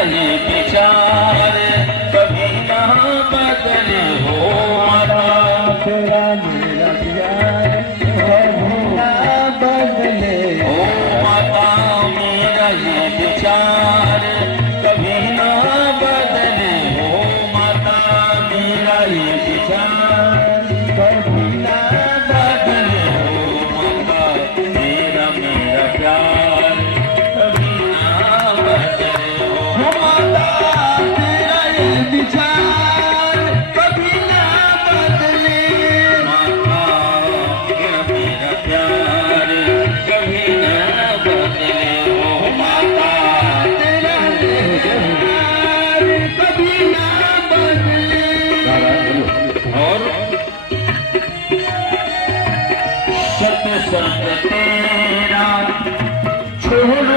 ये विचार कभी ना बदले हो माता। तेरा मेरा प्यार कभी ना बदले ओ माता मेरा ये विचार कभी ना बदले हो माता। मेरा ये विचार कभी ना बदले हो माता। मेरा मेरा प्यार कभी ना बदले हो माता। तेरा ये विचार कभी ना बदले माता मेरा मेरा प्यार कभी ना बदले हो माता। तेरा ये प्यार कभी ना बदले और सत सत तेरा छोड़